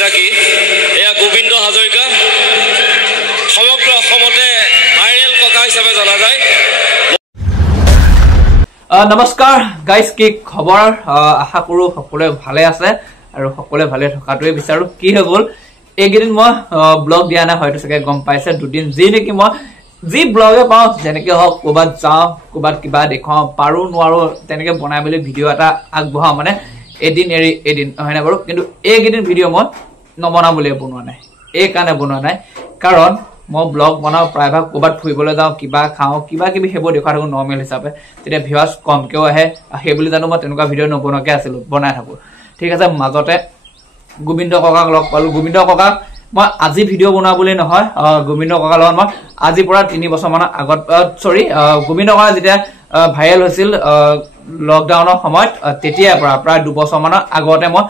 চিনাকি এয়া গোবিন্দ হাজৰিকা সমগ্ৰ অসমতে ভাইৰেল ককা হিচাপে জনা যায় নমস্কাৰ গাইজ কি খবৰ আশা কৰো সকলোৱে ভালে আছে আৰু সকলোৱে ভালে থকাটোৱে বিচাৰো কি হৈ গ'ল এইকেইদিন মই ব্লগ দিয়া নাই হয়তো চাগে গম পাইছে দুদিন যি নেকি মই যি ব্লগে পাওঁ যেনেকৈ হওক ক'ৰবাত যাওঁ ক'ৰবাত কিবা দেখাওঁ পাৰোঁ নোৱাৰোঁ তেনেকৈ বনাই মেলি ভিডিঅ' এটা আগবঢ়াওঁ মানে এদিন এৰি এদিন হয়নে বাৰু কিন্তু এইকেইদিন ভিডিঅ' মই নবনাওঁ বুলিয়ে বনোৱা নাই এইকাৰণে বনোৱা নাই কাৰণ মই ব্লগ বনাওঁ প্ৰায়ভাগ ক'ৰবাত ফুৰিবলৈ যাওঁ কিবা খাওঁ কিবা কিবি সেইবোৰ দেখুৱাই থাকোঁ নৰ্মেল হিচাপে তেতিয়া ভিউৱাৰ্ছ কমকৈও আহে সেই বুলি জানো মই তেনেকুৱা ভিডিঅ' নবনোৱাকৈ আছিলোঁ বনাই থাকোঁ ঠিক আছে মাজতে গোবিন্দ ককাক লগ পালোঁ গোবিন্দ ককাক মই আজি ভিডিঅ' বনোৱা বুলি নহয় গোবিন্দ ককাৰ লগত মই আজিৰ পৰা 3 বছৰমানৰ আগত গোবিন্দ ককা যেতিয়া ভাইৰেল হৈছিল লকডাউনৰ সময়ত তেতিয়াৰ পৰা প্ৰায় 2 বছৰমানৰ আগতে মই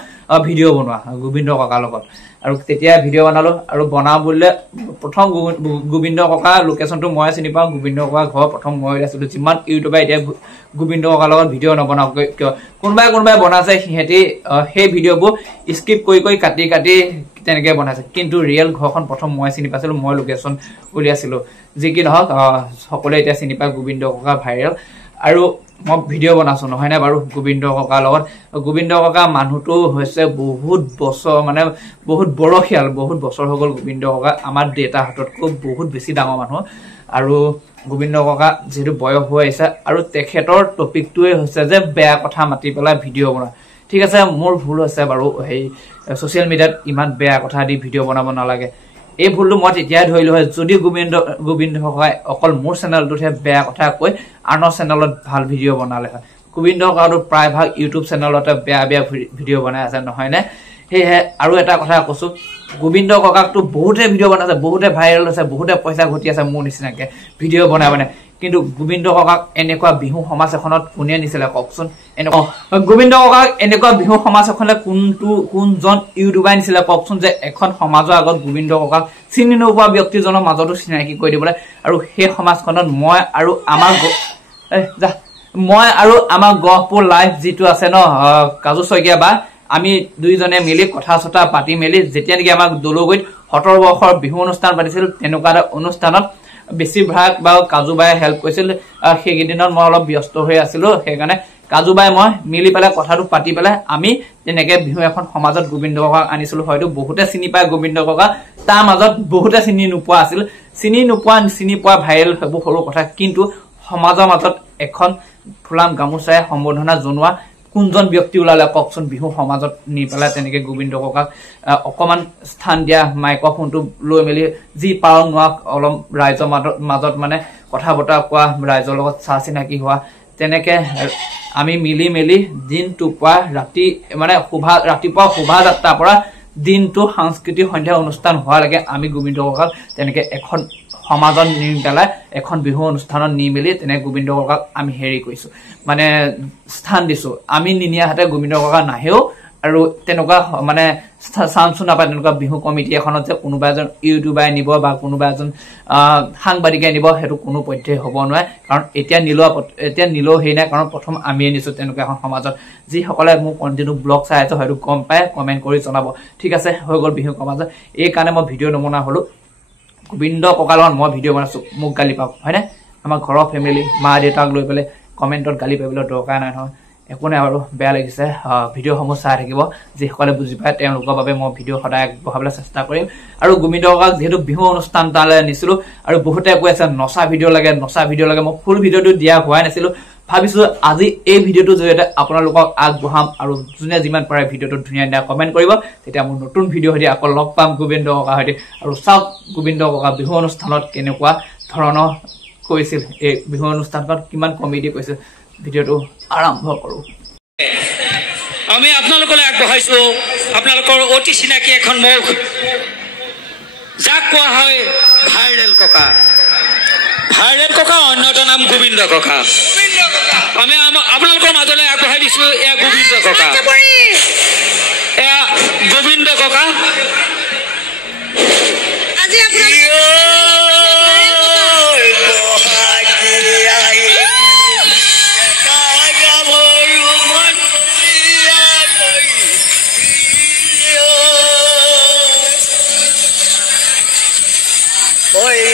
ভিডিঅ' বনোৱা গোবিন্দ ককাৰ লগত আৰু তেতিয়া ভিডিঅ' বনালোঁ আৰু বনাওঁ বুলিলে প্ৰথম গোবিন্দ ককাৰ লোকেশ্যনটো মই চিনি পাওঁ গোবিন্দ ককাৰ ঘৰ প্ৰথম মই আছিলোঁ যিমান ইউটিউবাৰে এতিয়া গোবিন্দ ককাৰ লগত ভিডিঅ' নবনাওঁ কিয় কোনোবাই বনাইছে সিহঁতি সেই ভিডিঅ'বোৰ স্কিপ কৰি কাটি তেনেকৈ বনাইছে কিন্তু ৰিয়েল ঘৰখন প্ৰথম মই চিনি পাইছিলোঁ মই লোকেশ্যন উলিয়াইছিলোঁ যি কি নহওক সকলোৱে এতিয়া চিনি পায় গোবিন্দ ককা ভাইৰেল আৰু মই ভিডিঅ' বনাইছোঁ নহয়নে বাৰু গোবিন্দ ককাৰ লগত গোবিন্দ ককা মানুহটো হৈছে বহুত বছৰ মানে বহুত বয়সীয়াল বহুত বছৰ হৈ গ'ল গোবিন্দ ককা আমাৰ দেউতাহঁততকৈ বহুত বেছি ডাঙৰ মানুহ আৰু গোবিন্দ ককা যিহেতু বয়স হৈ আহিছে আৰু তেখেতৰ টপিকটোৱে হৈছে যে বেয়া কথা মাতি পেলাই ভিডিঅ' বনোৱা ঠিক আছে মোৰ ভুল হৈছে বাৰু সেই ছ'চিয়েল মিডিয়াত ইমান বেয়া কথা দি ভিডিঅ' বনাব নালাগে এই ভুলটো মই তেতিয়াই ধৰিলোঁ হয় যদি গোবিন্দ ককাই অকল মোৰ চেনেলটোতহে বেয়া কথা কৈ আনৰ চেনেলত ভাল ভিডিঅ' বনালে হয় গোবিন্দ ককাটো প্ৰায়ভাগ ইউটিউব চেনেলতে বেয়া ভিডিঅ' বনাই আছে নহয়নে সেয়েহে আৰু এটা কথা কৈছোঁ গোবিন্দ ককাকটো বহুতে ভিডিঅ' বনাইছে বহুতে ভাইৰেল হৈছে বহুতে পইচা ঘটি আছে মোৰ নিচিনাকৈ ভিডিঅ' বনাই কিন্তু গোবিন্দ ককাক এনেকুৱা বিহু সমাজ এখনত কোনে নিছিলে কওকচোন এনেকুৱা গোবিন্দ ককাক এনেকুৱা বিহু সমাজ এখনে কোনজন ইউটিউবাৰে নিছিলে কওকচোন যে এখন সমাজৰ আগত গোবিন্দ ককাক চিনি নোপোৱা ব্যক্তিজনৰ মাজতো চিনাকি কৰি দিবলৈ আৰু সেই সমাজখনত মই আৰু আমাৰ গহপুৰ লাইভ যিটো আছে ন কাজু শইকীয়া বা আমি দুইজনে মিলি কথা চথা পাতি মেলি যেতিয়া নেকি আমাক দলগুৰিত 17 বৰ্ষৰ বিহু অনুষ্ঠান পাতিছিল তেনেকুৱা এটা অনুষ্ঠানত বেছিভাগ বা কাজুবাই হেল্প কৰিছিল সেইকেইদিনত মই অলপ ব্যস্ত হৈ আছিলোঁ সেইকাৰণে কাজুবাই মই মিলি পেলাই কথাটো পাতি পেলাই আমি তেনেকৈ বিহু এখন সমাজত গোবিন্দ ককাক আনিছিলোঁ হয়তো বহুতে চিনি পায় গোবিন্দ ককা তাৰ মাজত বহুতে চিনি নোপোৱা আছিল চিনি পোৱা ভাইৰেল সেইবোৰ সৰু কথা কিন্তু সমাজৰ মাজত এখন ফুলাম গামোচাৰে সম্বৰ্ধনা জনোৱা কোনজন ব্যক্তি ওলালে কওকচোন বিহু সমাজত নি পেলাই তেনেকৈ গোবিন্দ ককাক অকণমান স্থান দিয়া মাইক্ৰফোনটো লৈ মেলি যি পাওঁ নোৱাক অলপ ৰাইজৰ মাজত মানে কথা বতৰা কোৱা ৰাইজৰ লগত চা চিনাকি হোৱা তেনেকৈ আমি মিলি মেলি দিনটো পুৱা ৰাতি মানে ৰাতিপুৱা শোভাযাত্ৰাৰ পৰা দিনটো সাংস্কৃতিক সন্ধ্যা অনুষ্ঠান হোৱালৈকে আমি গোবিন্দ ককাক তেনেকৈ এখন সমাজত নি পেলাই এখন বিহু অনুষ্ঠানত নি মেলি তেনেকৈ গোবিন্দ ককাক আমি হেৰি কৰিছোঁ মানে স্থান দিছোঁ আমি নিনিয়াহাতে গোবিন্দ ককা নাহেও আৰু তেনেকুৱা মানে চান্সো নাপায় তেনেকুৱা বিহু কমিটি এখনত যে কোনোবা এজন ইউটিউবাৰে নিব বা কোনোবা এজন সাংবাদিকে নিব সেইটো কোনো পধ্যেই হ'ব নোৱাৰে কাৰণ এতিয়া নিলেও হেৰি নাই কাৰণ প্ৰথম আমিয়ে নিছোঁ তেনেকুৱা এখন সমাজত যিসকলে মোক কণ্টিনিউ ব্লগ চাই আছে হয়তো গম পায় কমেণ্ট কৰি জনাব ঠিক আছে হৈ গ'ল বিহু সমাজত এইকাৰণে মই ভিডিঅ' নবনোৱা হ'লোঁ গোবিন্দ ককাৰ লগত মই ভিডিঅ' বনাইছোঁ মোক গালি পাওক হয়নে আমাৰ ঘৰৰ ফেমিলি মা দেউতাক লৈ পেলাই কমেণ্টত গালি পাৰিবলৈ দৰকাৰ নাই নহয় একো নাই বাৰু বেয়া লাগিছে ভিডিঅ'সমূহ চাই থাকিব যিসকলে বুজি পায় তেওঁলোকৰ বাবে মই ভিডিঅ' সদায় আগবঢ়াবলৈ চেষ্টা কৰিম আৰু গোবিন্দ ককাক যিহেতু বিহু অনুষ্ঠান তালৈ নিছিলোঁ আৰু বহুতে কৈ আছে নচা ভিডিঅ' লাগে মই ফুল ভিডিঅ'টো দিয়া হোৱাই নাছিলোঁ ভাবিছোঁ আজি এই ভিডিঅ'টোৰ জৰিয়তে আপোনালোকক আগবঢ়াম আৰু যোনে যিমান পাৰে ভিডিঅ'টো ধুনীয়া কমেণ্ট কৰিব তেতিয়া মোৰ নতুন ভিডিঅ' সৈতে আকৌ লগ পাম গোবিন্দ ককাৰ সৈতে আৰু চাওক গোবিন্দ ককা বিহু অনুষ্ঠানত কেনেকুৱা ধৰণৰ কৰিছিল এই বিহু অনুষ্ঠানখনত কিমান কমেডি কৰিছিল ভিডিঅ'টো আৰম্ভ কৰোঁ আমি আপোনালোকলৈ আগবঢ়াইছোঁ আপোনালোকৰ অতি চিনাকি এখন মুখ যাক কোৱা হয় ভাইৰেল ককা অন্য এটা নাম গোবিন্দ ককা আমি আপোনালোকৰ মাজলৈ আগবঢ়াই দিছোঁ এয়া গোবিন্দ ককা হৈ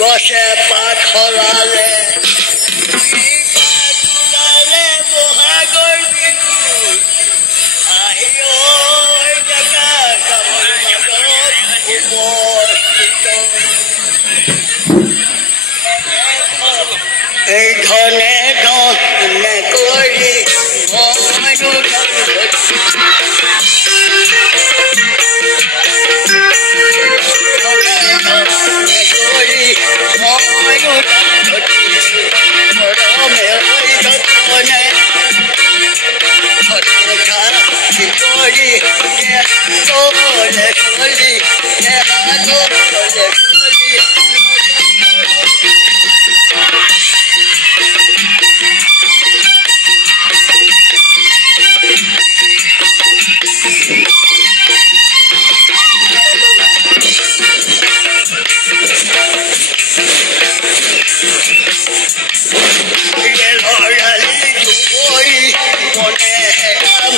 গছে পাত সলালে বহাগৰ বিহু আহি ডেকা গাভৰুৰ মাজত এই ধনে ধনে কৰি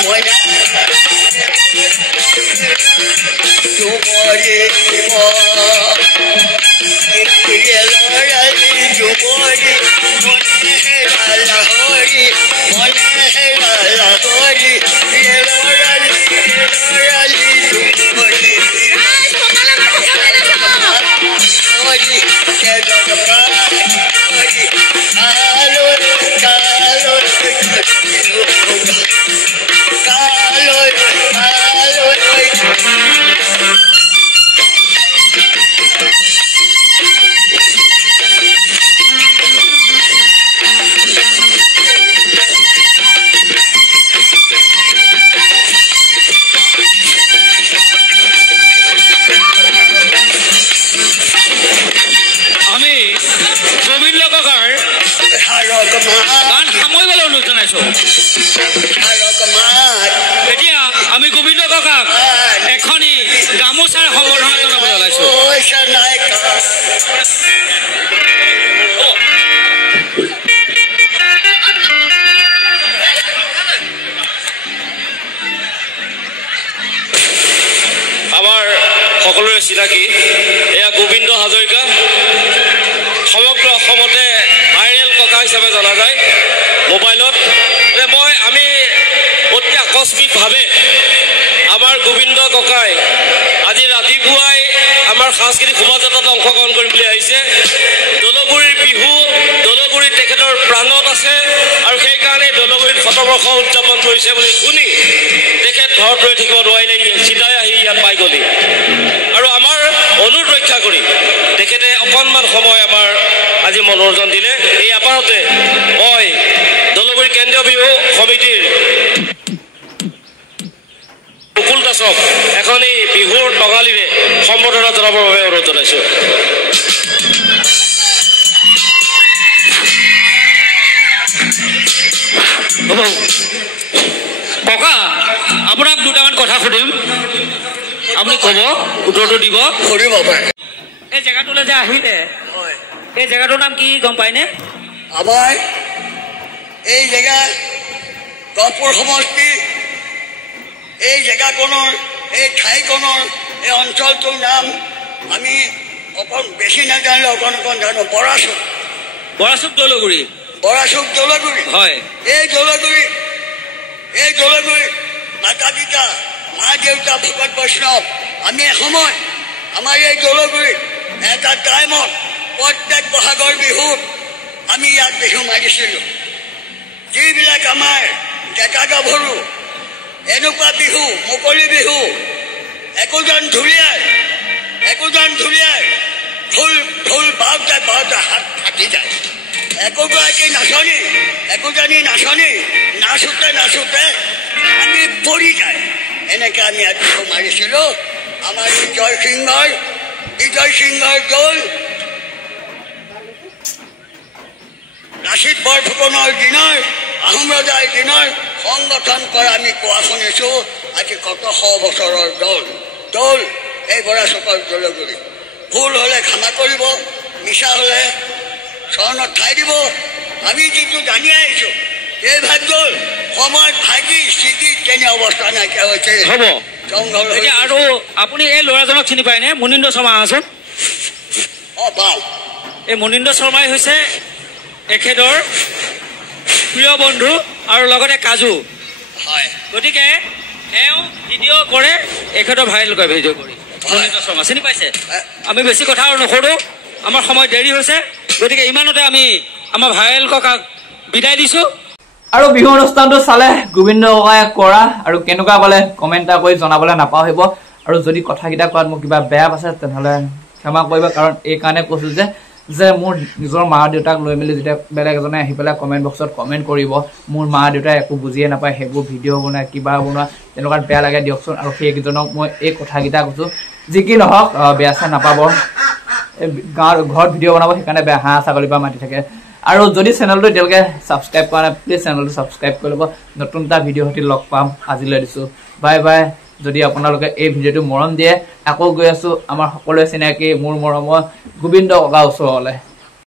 মইনো এতিয়া আমি গোবিন্দ কাকাক এখনি গামোচাৰ সম্বৰ্ধনা জনাবলৈ ওলাইছো। আমাৰ সকলোৰে চিনাকি এয়া গোবিন্দ হাজৰিকা, সমগ্ৰ অসমতে ভাইৰেল ককা হিচাপে জনা যায়। মোবাইলত আমি অতি আকস্মিকভাৱে আমাৰ গোবিন্দ ককাই আজি ৰাতিপুৱাই আমাৰ সাংস্কৃতিক শোভাযাত্ৰাত অংশগ্ৰহণ কৰিম বুলি আহিছে। দলগুৰিৰ বিহু, দলগুৰি তেখেতৰ প্ৰাণত আছে আৰু সেইকাৰণে দলগুৰিত শতবৰ্ষ উদযাপন কৰিছে বুলি শুনি তেখেত ঘৰত ৰৈ থাকিব নোৱাৰিলে, চিধাই আহি ইয়াত পাই গ'লি আৰু আমাৰ অনুৰোধ ৰক্ষা কৰি তেখেতে অকণমান সময় আমাৰ আজি মনোৰঞ্জন দিলে। এই আপাৰতে মই দলগুৰি কেন্দ্ৰীয় বিহু সমিতিৰ মুকুল দাসক এখনি বিহুৰ টঙালিৰে সম্বৰ্ধনা জনাবৰ বাবে অনুৰোধ জনাইছো। ককা, আপোনাক দুটামান কথা সুধিম, আপুনি ক'ব, উত্তৰটো দিব। এই জেগাটোলৈ যে আহিলে, এই জেগাটোৰ নাম কি গম পায়নে? আমাৰ এই জেগা গহপুৰ সমষ্টি, এই জেগাকণৰ, এই ঠাইকণৰ, এই অঞ্চলটোৰ নাম আমি অকণ বেছি নাজানিলে অকণ জানো, বৰাচুক। বৰাচুক দলগুৰি। বৰাচুক দলগুৰি, হয়। এই দলগুৰি মাতা পিতা, মা দেউতা, ভকত বৈষ্ণৱ, আমি এসময় আমাৰ এই দলগুৰিত এটা টাইমত প্ৰত্যেক বহাগৰ বিহুত আমি ইয়াত বিহু মাৰিছিলোঁ। যিবিলাক আমাৰ ডেকা গাভৰু এনেকুৱা বিহু, মুকলি বিহু, একোজন ঢুলীয়াই ঢোল বাওঁতে হাত ফাটি যায়। একোজনী নাচনী নাচোতে আমি পৰি যায়। এনেকৈ আমি ইয়াত বিহু মাৰিছিলোঁ। আমাৰ বিজয় সিংহৰ দল লাচিত বৰফুকনৰ দিনৰ, আহোম ৰজাৰ দিনৰ সংগঠন কৰা আমি কোৱা শুনিছোঁ। আজি কত শ বছৰৰ দল এই বৰাচুকৰ দলগুৰি। ভুল হ'লে ক্ষমা কৰিব, মিছা হ'লে চৰণত ঠাই দিব। আমি যিটো জানি আহিছোঁ, এই ভাগ্যৰ সময়ত ভাগি স্থিতি তেনে অৱস্থা নাইকিয়া হৈছে। হ'ব, আৰু আপুনি এই ল'ৰাজনক চিনি পায়নে? মুনীন্দ্ৰ শৰ্মা আছে, অঁ পাওঁ। এই মনীন্দ্ৰ শৰ্মাই হৈছে এখেতৰ প্ৰিয় বন্ধু আৰু লগতে কাজু। হয় গতিকে এওঁ ভিডিঅ' কৰে, এখেতৰ ভাইৰেল কৰে ভিডিঅ' কৰি। মনীন্দ্ৰ শৰ্মা চিনি পাইছে? আমি বেছি কথা আৰু নকৰোঁ, আমাৰ সময় দেৰি হৈছে। গতিকে ইমানতে আমি আমাৰ ভাইৰেল ককাক বিদায় দিছোঁ। আৰু বিহু অনুষ্ঠানটো চালে গোবিন্দ ককাই কৰা আৰু কেনেকুৱা পালে কমেণ্ট এটা কৰি জনাবলৈ নাপাহৰিব। আৰু যদি কথাকেইটা কোৱাত মোৰ কিবা বেয়া পাইছে তেনেহ'লে ক্ষমা কৰিব, কাৰণ এই কাৰণে কৈছোঁ যে মোৰ নিজৰ মা দেউতাক লৈ মেলি যেতিয়া বেলেগ এজনে আহি পেলাই কমেণ্ট বক্সত কমেণ্ট কৰিব, মোৰ মা দেউতাই একো বুজিয়ে নাপায়, সেইবোৰ ভিডিঅ' বনাই কিবা বনোৱা তেনেকুৱাত বেয়া লাগে দিয়কচোন। আৰু সেইকেইজনক মই এই কথাকেইটা কৈছোঁ, যি কি নহওক বেয়া চেয়া নাপাব। ঘৰত ভিডিঅ' বনাব সেইকাৰণে বেয়া, হাঁহ ছাগলীৰ পৰা মাতি থাকে। আৰু যদি চেনেলটো এতিয়ালৈকে ছাবস্ক্ৰাইব কৰা নাই প্লিজ চেনেলটো ছাবস্ক্ৰাইব কৰি ল'ব। নতুন এটা ভিডিঅ' সৈতে লগ পাম। আজিলৈ দিছোঁ বাই বাই। যদি আপোনালোকে এই ভিডিঅ'টো মৰম দিয়ে, আকৌ গৈ আছোঁ আমাৰ সকলোৱে চিনাকি মোৰ মৰমৰ গোবিন্দ ককাৰ ওচৰলৈ।